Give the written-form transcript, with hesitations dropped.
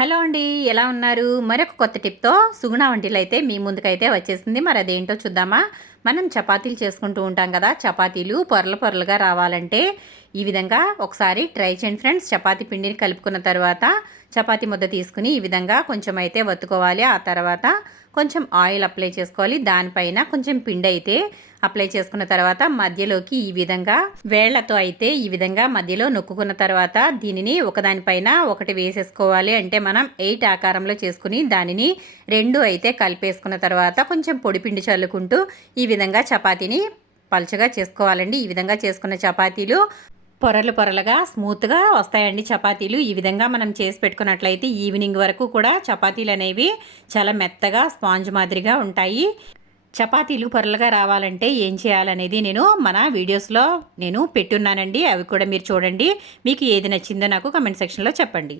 Hello అండి, ఎలా ఉన్నారు? మరొక కొత్త టిప్‌తో సుగుణ వంటిల్లయితే మీ ముందుకైతే వచ్చేసింది. మరి అదేంటో చూద్దామా? మనం చపాతీలు చేసుకుంటూ ఉంటాం కదా! చపాతీలు పొరలు పొరలుగా రావాలంటే ఈ విధంగా ఒకసారి ట్రై చేయండి ఫ్రెండ్స్. చపాతీ పిండిని కలుపుకున్న తర్వాత చపాతీ ముద్ద తీసుకుని ఈ విధంగా కొంచెం అయితే వత్తుకోవాలి. ఆ తర్వాత కొంచెం ఆయిల్ అప్లై చేసుకోవాలి. దానిపైన కొంచెం పిండి అయితే అప్లై చేసుకున్న తర్వాత మధ్యలోకి ఈ విధంగా వేళ్లతో అయితే ఈ విధంగా మధ్యలో నొక్కుకున్న తర్వాత దీనిని ఒకదానిపైన ఒకటి వేసేసుకోవాలి. అంటే మనం 8 ఆకారంలో చేసుకుని దానిని 2 అయితే కలిపేసుకున్న తర్వాత కొంచెం పొడిపిండి చల్లుకుంటూ ఈ విధంగా చపాతీని పలుచగా చేసుకోవాలండి. ఈ విధంగా చేసుకున్న చపాతీలు పొరలు పొరలుగా స్మూత్గా వస్తాయండి చపాతీలు. ఈ విధంగా మనం చేసి పెట్టుకున్నట్లయితే ఈవినింగ్ వరకు కూడా చపాతీలు అనేవి చాలా మెత్తగా స్పాంజ్ మాదిరిగా ఉంటాయి. చపాతీలు పొరలుగా రావాలంటే ఏం చేయాలనేది నేను మన వీడియోస్లో పెట్టున్నానండి. అవి కూడా మీరు చూడండి. మీకు ఏది నచ్చిందో నాకు కమెంట్ సెక్షన్లో చెప్పండి.